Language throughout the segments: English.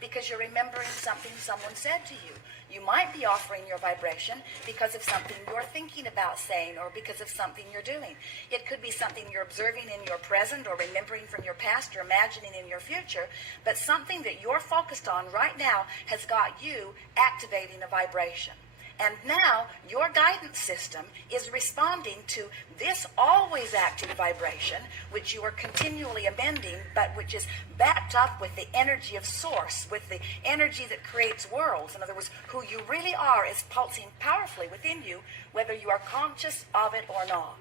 because you're remembering something someone said to you. You might be offering your vibration because of something you're thinking about saying or because of something you're doing. It could be something you're observing in your present or remembering from your past or imagining in your future, but something that you're focused on right now has got you activating a vibration. And now your guidance system is responding to this always active vibration, which you are continually amending, but which is backed up with the energy of source, with the energy that creates worlds. In other words, who you really are is pulsing powerfully within you, whether you are conscious of it or not.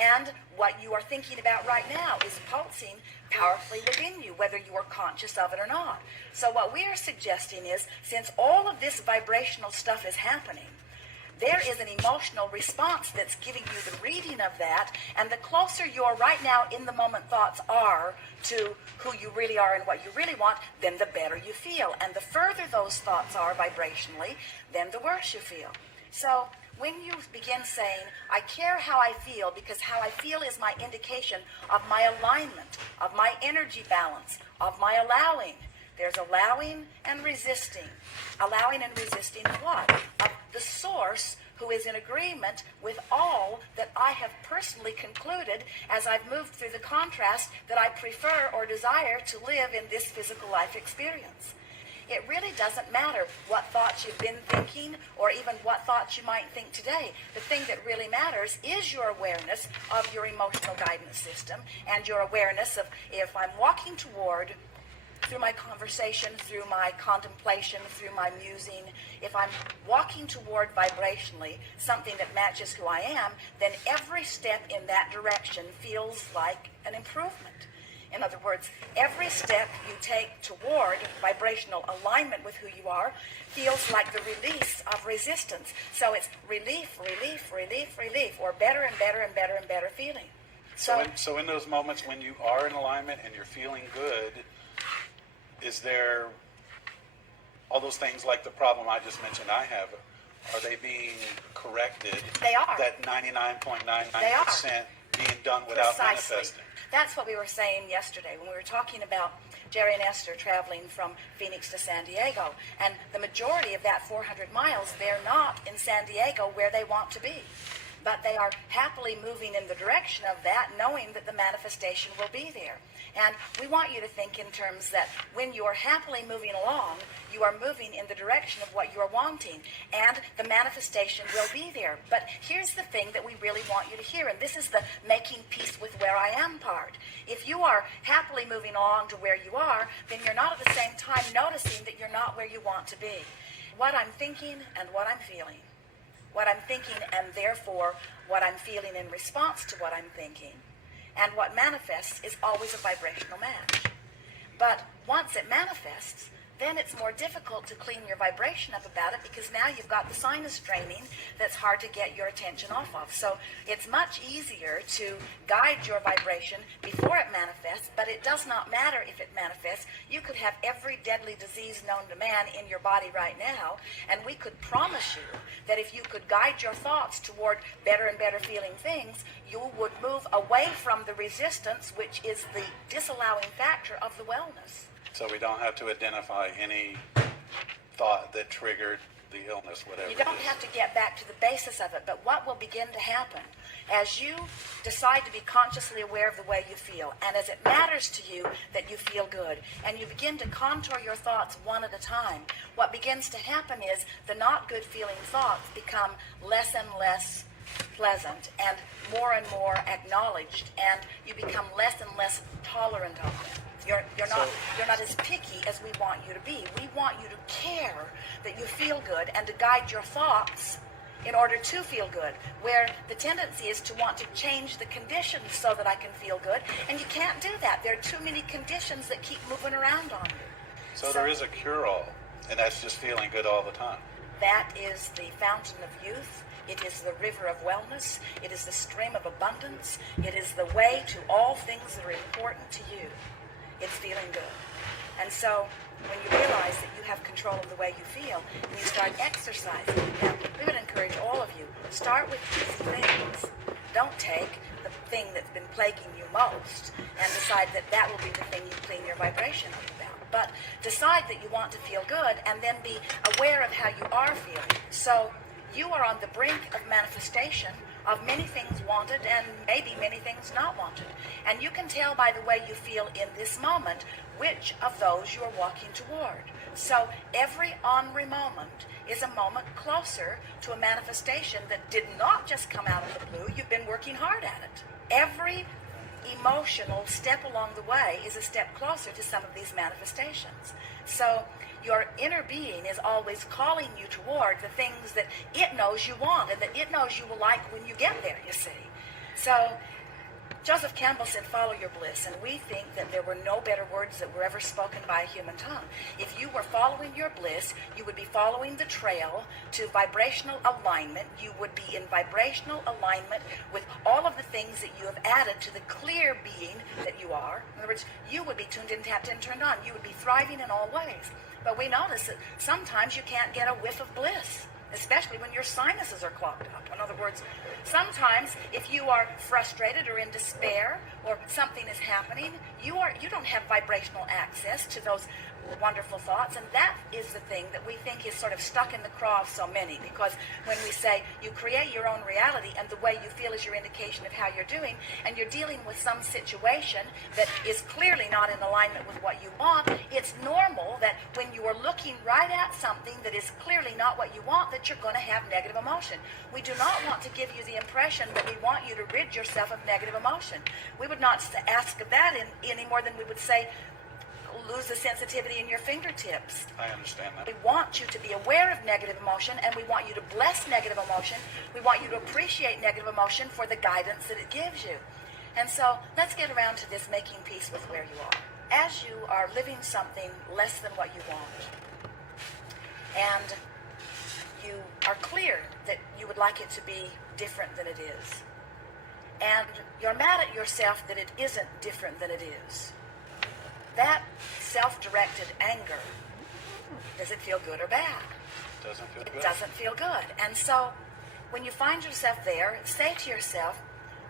And what you are thinking about right now is pulsing powerfully within you, whether you are conscious of it or not. So what we are suggesting is, since all of this vibrational stuff is happening, there is an emotional response that's giving you the reading of that, and the closer your right now in the moment thoughts are to who you really are and what you really want, then the better you feel. And the further those thoughts are vibrationally, then the worse you feel. So when you begin saying, I care how I feel because how I feel is my indication of my alignment, of my energy balance, of my allowing. There's allowing and resisting. Allowing and resisting what? Of the source who is in agreement with all that I have personally concluded as I've moved through the contrast that I prefer or desire to live in this physical life experience. It really doesn't matter what thoughts you've been thinking or even what thoughts you might think today. The thing that really matters is your awareness of your emotional guidance system and your awareness of if I'm walking toward, through my conversation, through my contemplation, through my musing, if I'm walking toward vibrationally something that matches who I am, then every step in that direction feels like an improvement. In other words, every step you take toward vibrational alignment with who you are feels like the release of resistance. So it's relief, relief, relief, relief, or better and better and better and better feeling. So in those moments when you are in alignment and you're feeling good, is there all those things like the problem I just mentioned I have, are they being corrected? They are. That 99.99% being done without Precisely. manifesting? That's what we were saying yesterday when we were talking about Jerry and Esther traveling from Phoenix to San Diego. And the majority of that 400 miles, they're not in San Diego where they want to be. But they are happily moving in the direction of that, knowing that the manifestation will be there. And we want you to think in terms that when you are happily moving along, you are moving in the direction of what you are wanting, and the manifestation will be there. But here's the thing that we really want you to hear, and this is the making peace with where I am part. If you are happily moving along to where you are, then you're not at the same time noticing that you're not where you want to be. What I'm thinking and what I'm feeling. What I'm thinking and therefore what I'm feeling in response to what I'm thinking. And what manifests is always a vibrational match. But once it manifests, then it's more difficult to clean your vibration up about it because now you've got the sinus draining that's hard to get your attention off of. So it's much easier to guide your vibration before it manifests, but it does not matter if it manifests. You could have every deadly disease known to man in your body right now, and we could promise you that if you could guide your thoughts toward better and better feeling things, you would move away from the resistance, which is the disallowing factor of the wellness. So we don't have to identify any thought that triggered the illness, whatever. You don't have to get back to the basis of it, but what will begin to happen as you decide to be consciously aware of the way you feel, and as it matters to you that you feel good, and you begin to contour your thoughts one at a time, what begins to happen is the not good feeling thoughts become less and less pleasant and more acknowledged, and you become less and less tolerant of them. You're not as picky as we want you to be. We want you to care that you feel good and to guide your thoughts in order to feel good, where the tendency is to want to change the conditions so that I can feel good, and you can't do that. There are too many conditions that keep moving around on you. So there is a cure-all, and that's just feeling good all the time. That is the fountain of youth. It is the river of wellness. It is the stream of abundance. It is the way to all things that are important to you. It's feeling good. And so when you realize that you have control of the way you feel and you start exercising, now we would encourage all of you, start with easy things. Don't take the thing that's been plaguing you most and decide that that will be the thing you clean your vibration up about. but decide that you want to feel good and then be aware of how you are feeling. So you are on the brink of manifestation of many things wanted and maybe many things not wanted. And you can tell by the way you feel in this moment which of those you are walking toward. So every ornery moment is a moment closer to a manifestation that did not just come out of the blue. You've been working hard at it. Every emotional step along the way is a step closer to some of these manifestations. So your inner being is always calling you toward the things that it knows you want and that it knows you will like when you get there, you see. So Joseph Campbell said, follow your bliss, and we think that there were no better words that were ever spoken by a human tongue. If you were following your bliss, you would be following the trail to vibrational alignment. You would be in vibrational alignment with all of the things that you have added to the clear being that you are. In other words, you would be tuned in, tapped in, turned on. You would be thriving in all ways. But we notice that sometimes you can't get a whiff of bliss, especially when your sinuses are clogged up. In other words, sometimes if you are frustrated or in despair or something is happening, you don't have vibrational access to those wonderful thoughts, and that is the thing that we think is sort of stuck in the craw of so many, because when we say you create your own reality and the way you feel is your indication of how you're doing, and you're dealing with some situation that is clearly not in alignment with what you want, it's normal that when you are looking right at something that is clearly not what you want, that you're going to have negative emotion. We do not want to give you the impression that we want you to rid yourself of negative emotion. We would not ask of that any more than we would say lose the sensitivity in your fingertips. I understand that. We want you to be aware of negative emotion, and we want you to bless negative emotion. We want you to appreciate negative emotion for the guidance that it gives you. And so let's get around to this making peace with where you are. As you are living something less than what you want, and you are clear that you would like it to be different than it is, and you're mad at yourself that it isn't different than it is, that self-directed anger, does it feel good or bad? Doesn't feel good. It doesn't feel good. And so when you find yourself there, say to yourself,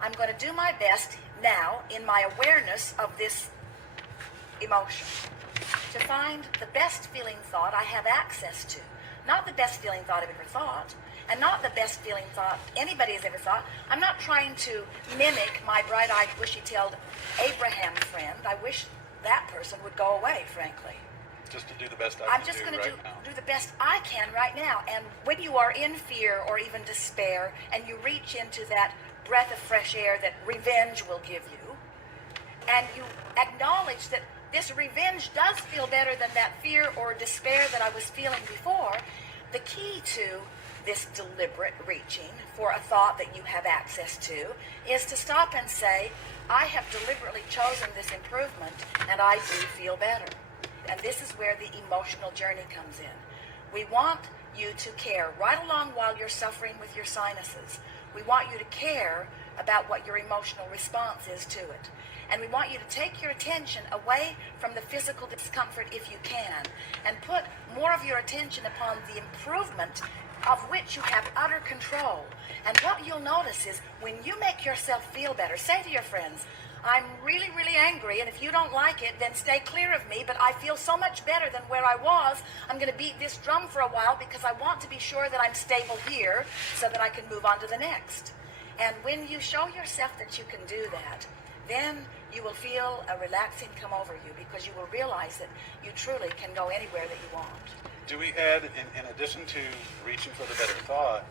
I'm going to do my best now in my awareness of this emotion to find the best feeling thought I have access to. Not the best feeling thought I've ever thought, and not the best feeling thought anybody has ever thought. I'm not trying to mimic my bright-eyed, bushy-tailed Abraham friend. I wish that person would go away, frankly. Just to do the best I'm just going to do the best I can right now. And when you are in fear or even despair, and you reach into that breath of fresh air that revenge will give you, and you acknowledge that this revenge does feel better than that fear or despair that I was feeling before, the key to this deliberate reaching for a thought that you have access to is to stop and say, I have deliberately chosen this improvement, and I do feel better. And this is where the emotional journey comes in. We want you to care right along while you're suffering with your sinuses. We want you to care about what your emotional response is to it. And we want you to take your attention away from the physical discomfort if you can, and put more of your attention upon the improvement of which you have utter control. And what you'll notice is when you make yourself feel better, say to your friends, I'm really, really angry, and if you don't like it, then stay clear of me, but I feel so much better than where I was. I'm going to beat this drum for a while because I want to be sure that I'm stable here so that I can move on to the next. And when you show yourself that you can do that, then you will feel a relaxing come over you, because you will realize that you truly can go anywhere that you want. Do we add, in addition to reaching for the better thought,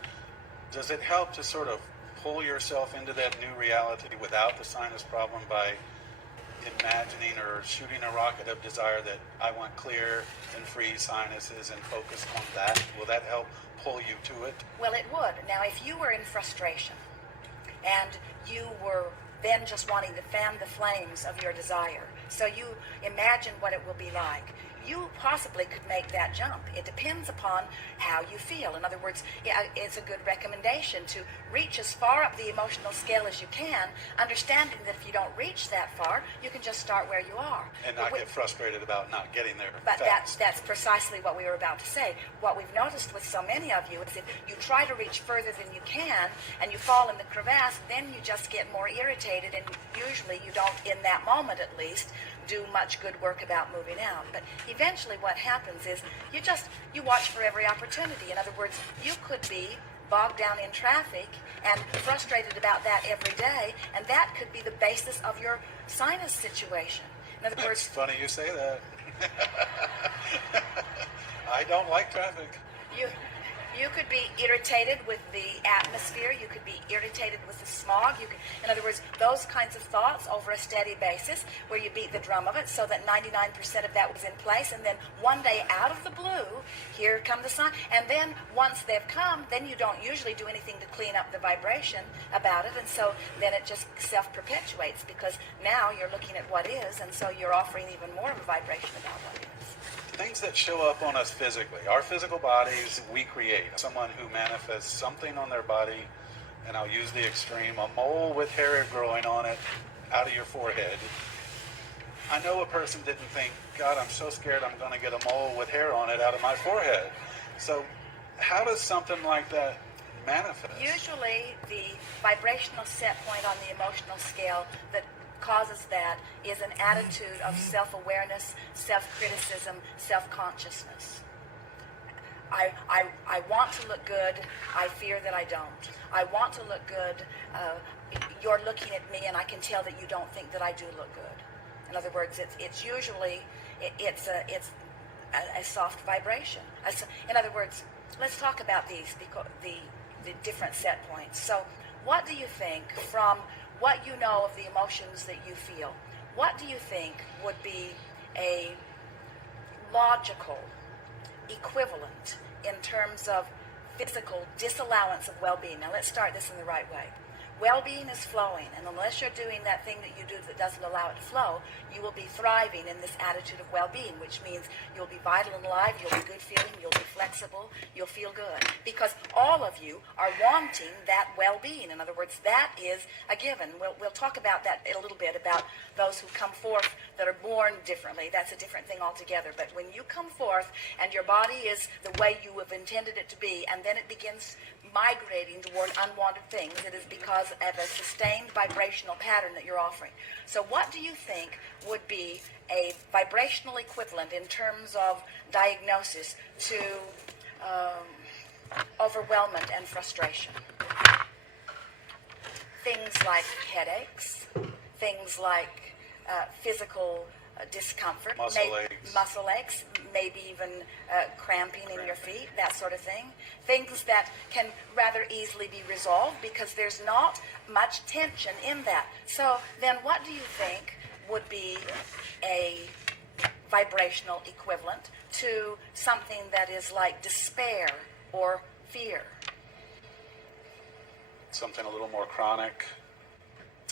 does it help to sort of pull yourself into that new reality without the sinus problem by imagining or shooting a rocket of desire that I want clear and free sinuses and focus on that? Will that help pull you to it? Well, it would. Now, if you were in frustration and you were then just wanting to fan the flames of your desire, so you imagine what it will be like, you possibly could make that jump. It depends upon how you feel. In other words, it's a good recommendation to reach as far up the emotional scale as you can, understanding that if you don't reach that far, you can just start where you are. And not get frustrated about not getting there But fast. that's precisely what we were about to say. What we've noticed with so many of you is if you try to reach further than you can and you fall in the crevasse, then you just get more irritated, and usually you don't, in that moment at least, do much good work about moving out. But eventually what happens is you watch for every opportunity. In other words, you could be bogged down in traffic and frustrated about that every day, and that could be the basis of your sinus situation. In other It's words, funny you say that. I don't like traffic. you could be irritated with the atmosphere. You could be irritated with the smog. In other words, those kinds of thoughts over a steady basis, where you beat the drum of it, so that 99% of that was in place, and then one day, out of the blue, here come the sun. And then once they've come, then you don't usually do anything to clean up the vibration about it, and so then it just self-perpetuates, because now you're looking at what is, and so you're offering even more of a vibration about what is. Things that show up on us physically, our physical bodies, we create. Someone who manifests something on their body, and I'll use the extreme, a mole with hair growing on it out of your forehead. I know a person didn't think, God, I'm so scared I'm going to get a mole with hair on it out of my forehead. So how does something like that manifest? Usually the vibrational set point on the emotional scale that causes that is an attitude of self-awareness, self-criticism, self-consciousness. I want to look good. I fear that I don't. I want to look good. You're looking at me, and I can tell that you don't think that I do look good. In other words, it's usually a soft vibration. In other words, let's talk about these, because the different set points. So, what do you think, from what you know of the emotions that you feel, what do you think would be a logical equivalent in terms of physical disallowance of well-being? Now let's start this in the right way. Well-being is flowing, and unless you're doing that thing that you do that doesn't allow it to flow, you will be thriving in this attitude of well-being, which means you'll be vital and alive, you'll be good feeling, you'll be flexible, you'll feel good. Because all of you are wanting that well-being. In other words, that is a given. We'll talk about that in a little bit, about those who come forth that are born differently. That's a different thing altogether. But when you come forth and your body is the way you have intended it to be, and then it begins migrating toward unwanted things, it is because of a sustained vibrational pattern that you're offering. So what do you think would be a vibrational equivalent in terms of diagnosis to overwhelmment and frustration? Things like headaches, things like physical discomfort, muscle aches, maybe even cramping in your feet, that sort of thing. Things that can rather easily be resolved because there's not much tension in that. So then what do you think would be a vibrational equivalent to something that is like despair or fear? Something a little more chronic.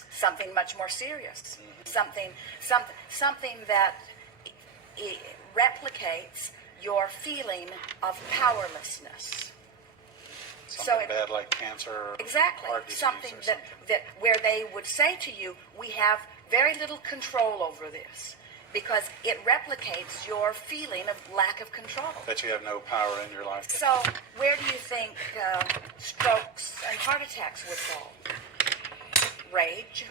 Something much more serious. Something that replicates your feeling of powerlessness. Something bad like cancer. Exactly. Heart disease, Something or something that where they would say to you, we have very little control over this, because it replicates your feeling of lack of control. That you have no power in your life. So where do you think strokes and heart attacks would fall? Rage,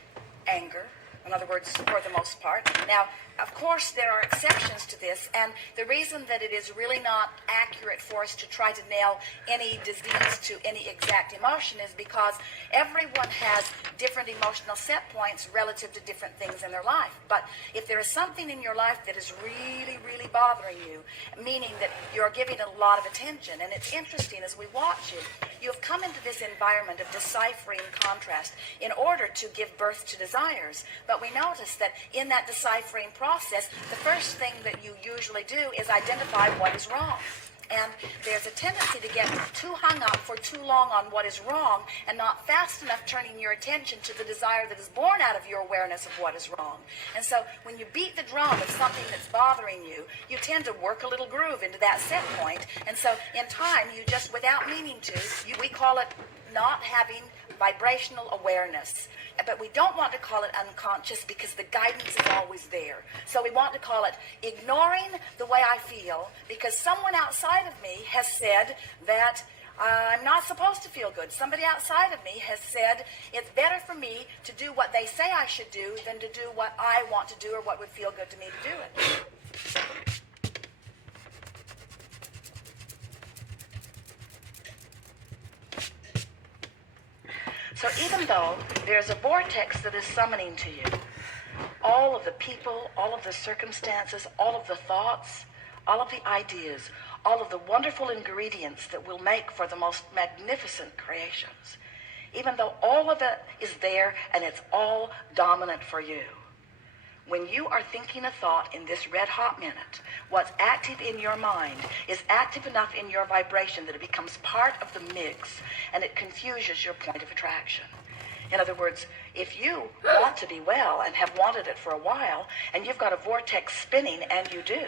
anger, in other words, for the most part. Now, of course, there are exceptions to this, and the reason that it is really not accurate for us to try to nail any disease to any exact emotion is because everyone has different emotional set points relative to different things in their life. But if there is something in your life that is really, really bothering you, meaning that you're giving it a lot of attention, and it's interesting as we watch you have come into this environment of deciphering contrast in order to give birth to desires. But we notice that in that deciphering process, the first thing that you usually do is identify what is wrong. And there's a tendency to get too hung up for too long on what is wrong and not fast enough turning your attention to the desire that is born out of your awareness of what is wrong. And so when you beat the drum of something that's bothering you, you tend to work a little groove into that set point. And so in time, you just, without meaning to, we call it not having vibrational awareness. But we don't want to call it unconscious because the guidance is always there. So we want to call it ignoring the way I feel because someone outside of me has said that I'm not supposed to feel good. Somebody outside of me has said it's better for me to do what they say I should do than to do what I want to do or what would feel good to me to do it. So even though there's a vortex that is summoning to you all of the people, all of the circumstances, all of the thoughts, all of the ideas, all of the wonderful ingredients that will make for the most magnificent creations, even though all of it is there and it's all dominant for you, when you are thinking a thought in this red hot minute, what's active in your mind is active enough in your vibration that it becomes part of the mix and it confuses your point of attraction. In other words, if you want to be well and have wanted it for a while, and you've got a vortex spinning, and you do,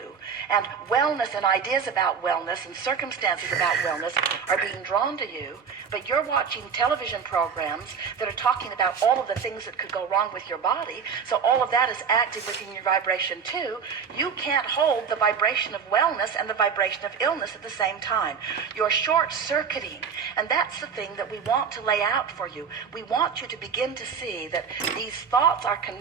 and wellness and ideas about wellness and circumstances about wellness are being drawn to you, but you're watching television programs that are talking about all of the things that could go wrong with your body, so all of that is active within your vibration too, you can't hold the vibration of wellness and the vibration of illness at the same time. You're short-circuiting, and that's the thing that we want to lay out for you. We want you to begin to see that these thoughts are connected